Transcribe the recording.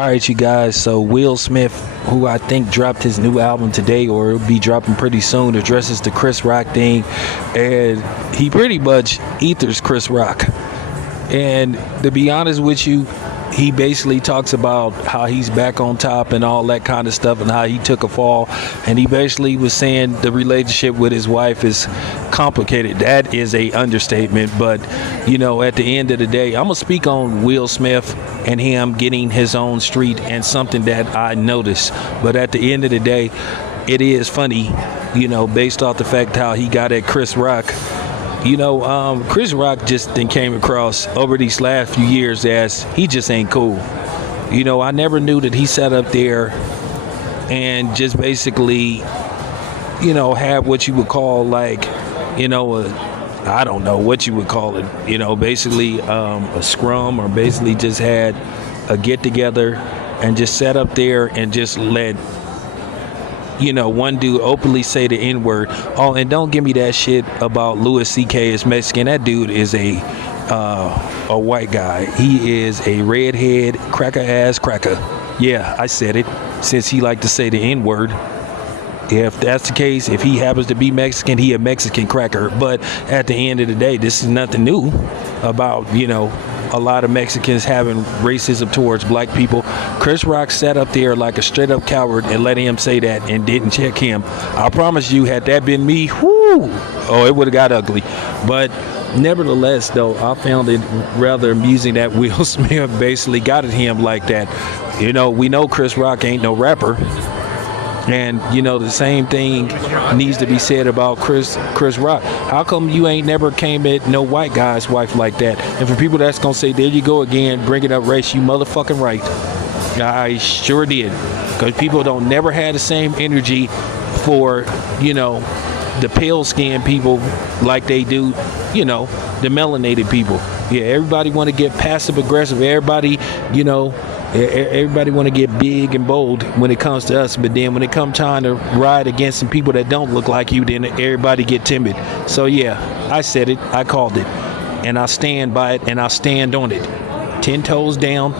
All right, you guys. So Will Smith, who I think dropped his new album today, or it'll be dropping pretty soon, addresses the Chris Rock thing, and he pretty much ethers Chris Rock. And to be honest with you, he basically talks about how he's back on top and all that kind of stuff and how he took a fall. And he basically was saying the relationship with his wife is complicated. That is a understatement. But, at the end of the day, I'm going to speak on Will Smith and him getting his own street and something that I noticed. But at the end of the day, it is funny, based off the fact how he got at Chris Rock. Chris Rock just then came across over these last few years as he just ain't cool. I never knew that he sat up there and just basically, had what you would call I don't know what you would call it, basically a scrum, or basically just had a get together and just sat up there and just let one dude openly say the N-word. Oh, and don't give me that shit about Louis C.K. is Mexican. That dude is a white guy. He is a redhead, cracker-ass cracker. Yeah, I said it, since he liked to say the N-word. If that's the case, if he happens to be Mexican, he a Mexican cracker. But at the end of the day, this is nothing new about, a lot of Mexicans having racism towards black people. Chris Rock sat up there like a straight up coward and let him say that and didn't check him. I promise you, had that been me, it would have got ugly. But nevertheless, though, I found it rather amusing that Will Smith basically got at him like that. We know Chris Rock ain't no rapper. And, the same thing needs to be said about Chris Rock. How come you ain't never came at no white guy's wife like that? And for people that's going to say, there you go again, bringing up race, you motherfucking right. I sure did. Because people don't never have the same energy for, the pale-skinned people like they do, the melanated people. Yeah, everybody want to get passive-aggressive. Everybody, everybody want to get big and bold when it comes to us, but then when it comes time to ride against some people that don't look like you, then everybody get timid. So yeah, I said it, I called it, and I stand by it, and I stand on it. 10 toes down,